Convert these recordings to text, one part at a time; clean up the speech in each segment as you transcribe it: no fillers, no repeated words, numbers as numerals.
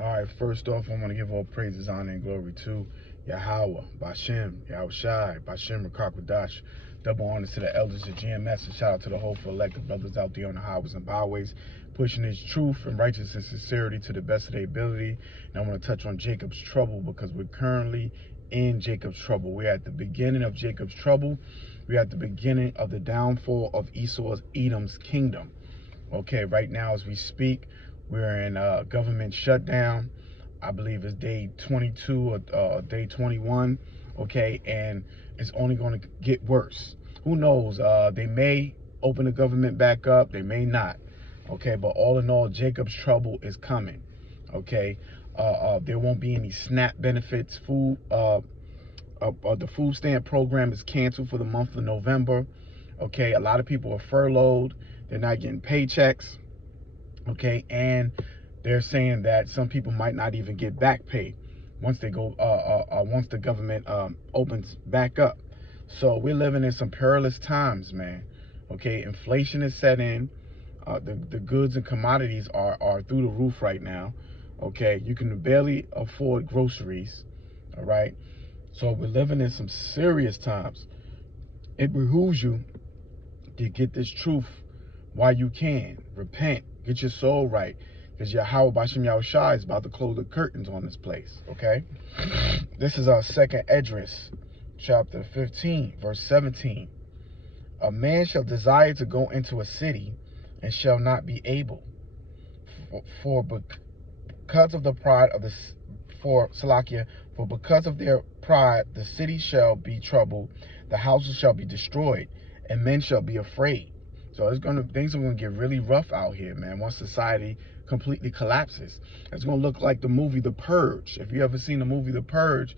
All right, first off, I want to give all praises, honor, and glory to Yahweh, Bashem, Yahushai, Bashem, Rakakwadash. Double honors to the elders of GMS, and shout out to the hopeful elected brothers out there on the highways and byways, pushing his truth and righteousness and sincerity to the best of their ability. And I want to touch on Jacob's trouble because we're currently in Jacob's trouble. We're at the beginning of Jacob's trouble. We're at the beginning of the downfall of Esau's, Edom's kingdom. Okay, right now as we speak, we're in government shutdown. I believe it's day 22 or day 21. Okay, and it's only going to get worse. Who knows? They may open the government back up. They may not. Okay, but all in all, Jacob's trouble is coming. Okay, there won't be any SNAP benefits. The food stamp program is canceled for the month of November. Okay, a lot of people are furloughed. They're not getting paychecks. Okay, and they're saying that some people might not even get back pay once they go once the government opens back up. So we're living in some perilous times, man. Okay, inflation is set in. The goods and commodities are through the roof right now. Okay, you can barely afford groceries. All right, so we're living in some serious times. It behooves you to get this truth while you can. Repent, get your soul right, because Yahweh Bashem Yahushai is about to close the curtains on this place. Okay, this is our second Esdras, chapter 15, verse 17. A man shall desire to go into a city and shall not be able, for because of the pride of the for because of their pride the city shall be troubled, the houses shall be destroyed, and men shall be afraid. So things are gonna get really rough out here, man, once society completely collapses. It's gonna look like the movie The Purge. If you ever seen the movie The Purge,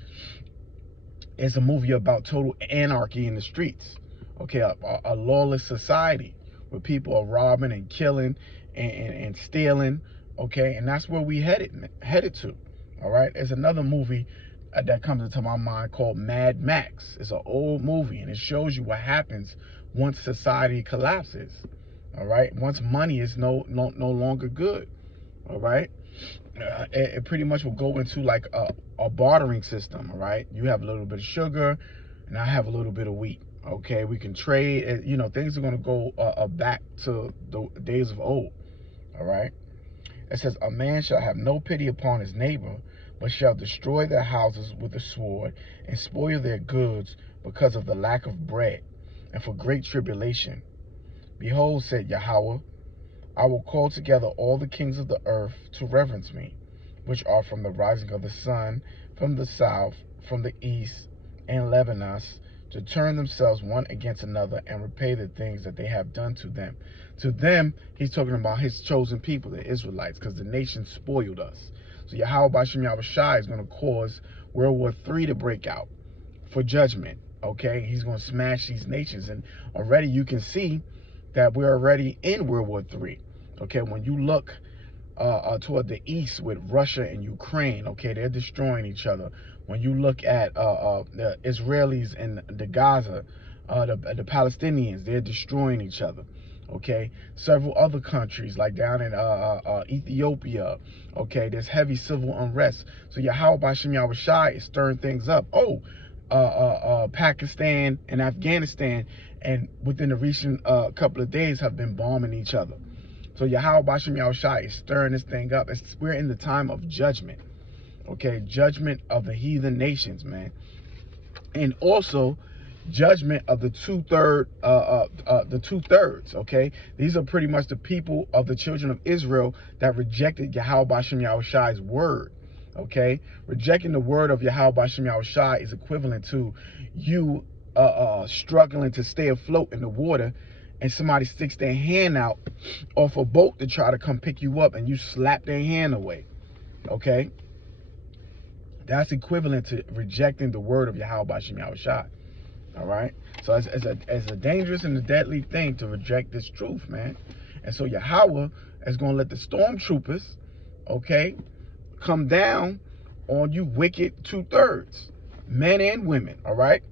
it's a movie about total anarchy in the streets. Okay, a lawless society where people are robbing and killing and stealing. Okay, and that's where we headed to. All right, there's another movie that comes into my mind called Mad Max. It's an old movie, and it shows you what happens once society collapses. All right, once money is no longer good. All right, it pretty much will go into like a bartering system. All right, you have a little bit of sugar, and I have a little bit of wheat. Okay, we can trade. You know, things are going to go back to the days of old. All right, it says, a man shall have no pity upon his neighbor, but shall destroy their houses with the sword, and spoil their goods because of the lack of bread, and for great tribulation. Behold, said Yahweh, I will call together all the kings of the earth to reverence me, which are from the rising of the sun, from the south, from the east, and Lebanon, to turn themselves one against another and repay the things that they have done to them. To them, he's talking about his chosen people, the Israelites, because the nation spoiled us. So Yahweh Bashem Yahushai is going to cause World War III to break out for judgment. Okay, he's going to smash these nations, and already you can see that we're already in World War III. Okay, when you look toward the east with Russia and Ukraine, okay, they're destroying each other. When you look at the Israelis and the Gaza, the Palestinians, they're destroying each other. Okay, several other countries like down in Ethiopia, okay, there's heavy civil unrest. So Yahweh Bashem Yahushai is stirring things up. Pakistan and Afghanistan, and within the recent couple of days, have been bombing each other. So Yahweh Bashem Yahushai is stirring this thing up. We're in the time of judgment. Okay, judgment of the heathen nations, man, and also judgment of the two-thirds. Okay, these are pretty much the people of the children of Israel that rejected Yahweh Bashem Yahushai's word. Okay, rejecting the word of Yahweh Bashem Yahushai is equivalent to you struggling to stay afloat in the water, and somebody sticks their hand out off a boat to try to come pick you up, and you slap their hand away. Okay, that's equivalent to rejecting the word of Yahweh Bashem Yahushai. All right, so it's a dangerous and a deadly thing to reject this truth, man. And so Yahweh is going to let the stormtroopers, okay, come down on you wicked two-thirds, men and women. All right,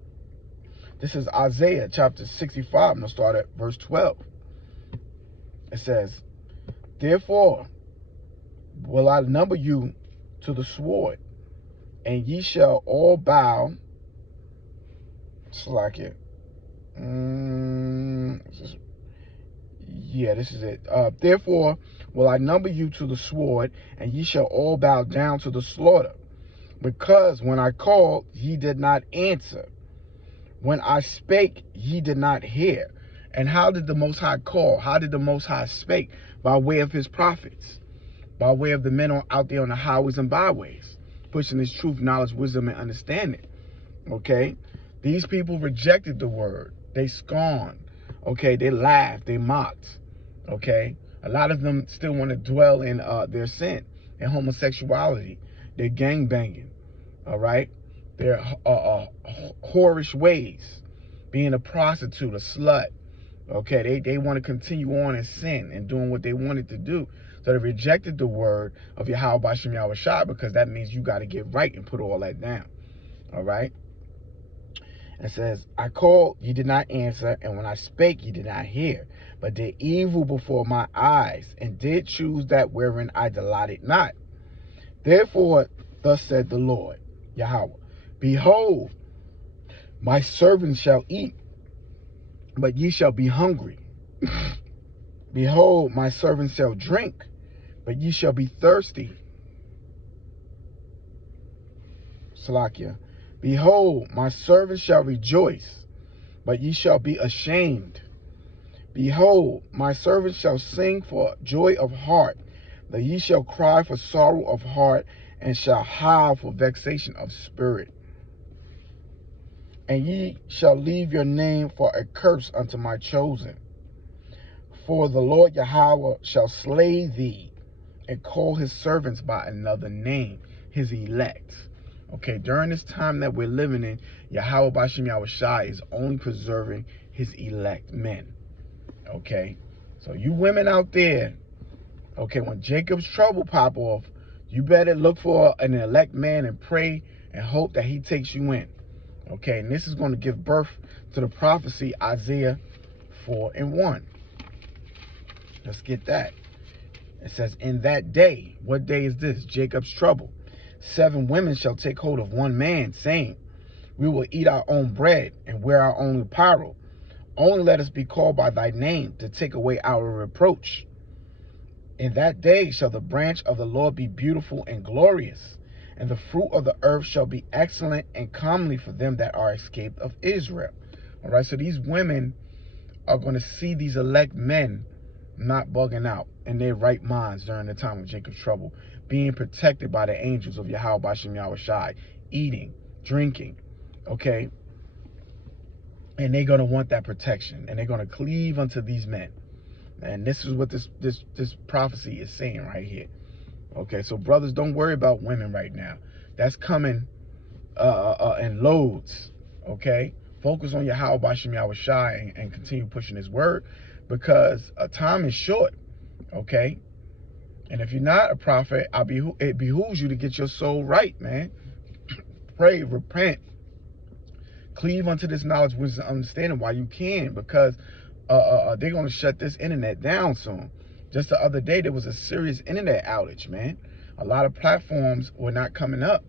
this is Isaiah chapter 65. I'm going to start at verse 12. It says, therefore will I number you to the sword, and ye shall all bow. Slack it. Yeah, this is it. Therefore will I number you to the sword, and ye shall all bow down to the slaughter. Because when I called, ye did not answer. When I spake, ye did not hear. And how did the Most High call? How did the Most High spake? By way of his prophets, by way of the men out there on the highways and byways, pushing his truth, knowledge, wisdom, and understanding. Okay? These people rejected the word. They scorned. Okay? They laughed. They mocked. Okay? A lot of them still want to dwell in their sin and homosexuality. They're gang banging. All right? Their whorish ways, being a prostitute, a slut. Okay, they want to continue on in sin and doing what they wanted to do. So they rejected the word of Yahweh B'Shem Yahweh Shai, because that means you got to get right and put all that down. All right. It says, I called, ye did not answer, and when I spake, ye did not hear, but did evil before my eyes, and did choose that wherein I delighted not. Therefore, thus said the Lord, Yahweh, behold, my servants shall eat, but ye shall be hungry. Behold, my servants shall drink, but ye shall be thirsty. Salakia. Behold, my servants shall rejoice, but ye shall be ashamed. Behold, my servants shall sing for joy of heart, but ye shall cry for sorrow of heart, and shall howl for vexation of spirit. And ye shall leave your name for a curse unto my chosen. For the Lord Yahweh shall slay thee, and call his servants by another name, his elect. Okay, during this time that we're living in, Yahweh B'Shem Yahweh Shai is only preserving his elect men. Okay, so you women out there, okay, when Jacob's trouble pop off, you better look for an elect man and pray and hope that he takes you in. Okay, and this is going to give birth to the prophecy Isaiah 4:1. Let's get that. It says, in that day, what day is this? Jacob's trouble. 7 women shall take hold of one man, saying, we will eat our own bread and wear our own apparel. Only let us be called by thy name, to take away our reproach. In that day shall the branch of the Lord be beautiful and glorious, and the fruit of the earth shall be excellent and comely for them that are escaped of Israel. All right, so these women are going to see these elect men not bugging out in their right minds during the time of Jacob's trouble, being protected by the angels of Yahweh B'Shem Yahweh Shai, eating, drinking, okay? And they're going to want that protection, and they're going to cleave unto these men. And this is what this prophecy is saying right here. Okay, so brothers, don't worry about women right now. That's coming in loads, okay? Focus on Yahweh B'Shem Yahweh Shai and continue pushing his word, because time is short, okay? And if you're not a prophet, it behooves you to get your soul right, man. Pray, repent, cleave unto this knowledge, wisdom, understanding while you can, because they're going to shut this internet down soon. Just the other day, there was a serious internet outage, man. A lot of platforms were not coming up.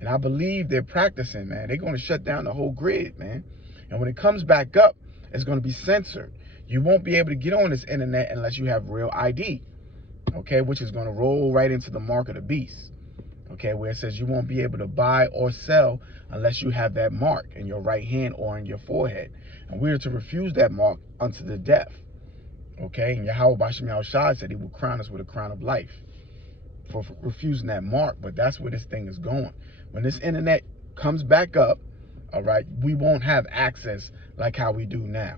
And I believe they're practicing, man. They're going to shut down the whole grid, man. And when it comes back up, it's going to be censored. You won't be able to get on this internet unless you have real ID, okay, which is going to roll right into the mark of the beast, okay, where it says you won't be able to buy or sell unless you have that mark in your right hand or in your forehead. And we are to refuse that mark unto the death, okay? And Yahweh B'Shem Yahweh Shai said he will crown us with a crown of life for refusing that mark. But that's where this thing is going. When this internet comes back up, all right, we won't have access like how we do now.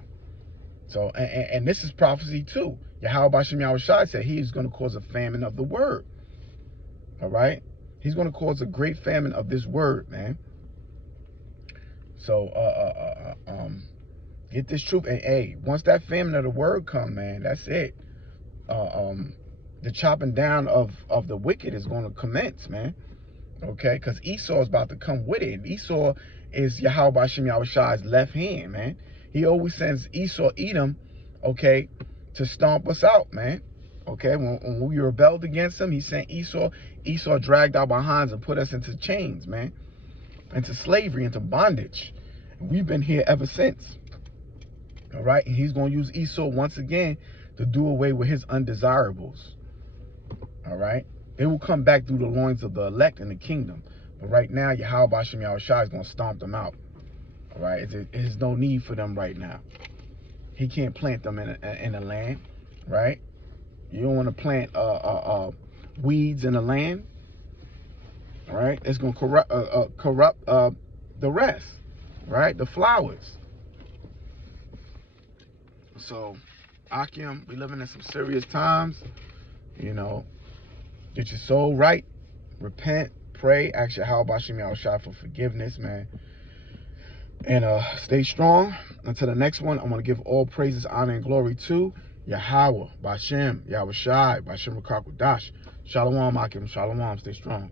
So, and this is prophecy too. Yahweh B'Shem Yahweh Shai said he is going to cause a famine of the word. All right? He's going to cause a great famine of this word, man. So, get this truth. And, hey, once that famine of the word come, man, that's it. The chopping down of the wicked is going to commence, man. Okay? Because Esau is about to come with it. Esau is Yahweh B'Shem Yahweh Shai's left hand, man. He always sends Esau, Edom, okay, to stomp us out, man. Okay, when we rebelled against him, he sent Esau. Esau dragged our behinds and put us into chains, man, into slavery, into bondage. And we've been here ever since. All right, and he's going to use Esau once again to do away with his undesirables. All right, they will come back through the loins of the elect in the kingdom. But right now, Yahweh Ba'Shem Yahushua is going to stomp them out. All right, there's no need for them right now. He can't plant them in a land, right? You don't want to plant weeds in the land, right? It's going to corrupt the rest, right? The flowers. So, Akim, we living in some serious times. You know, get your soul right, repent, pray, ask Yahweh Ba'Shem Yahushua for forgiveness, man. And stay strong. Until the next one, I'm going to give all praises, honor, and glory to Yahweh Ba'Shem Yahushua, Ba'Shem Rakakwadash. Shalom, Akim. Shalom. Stay strong.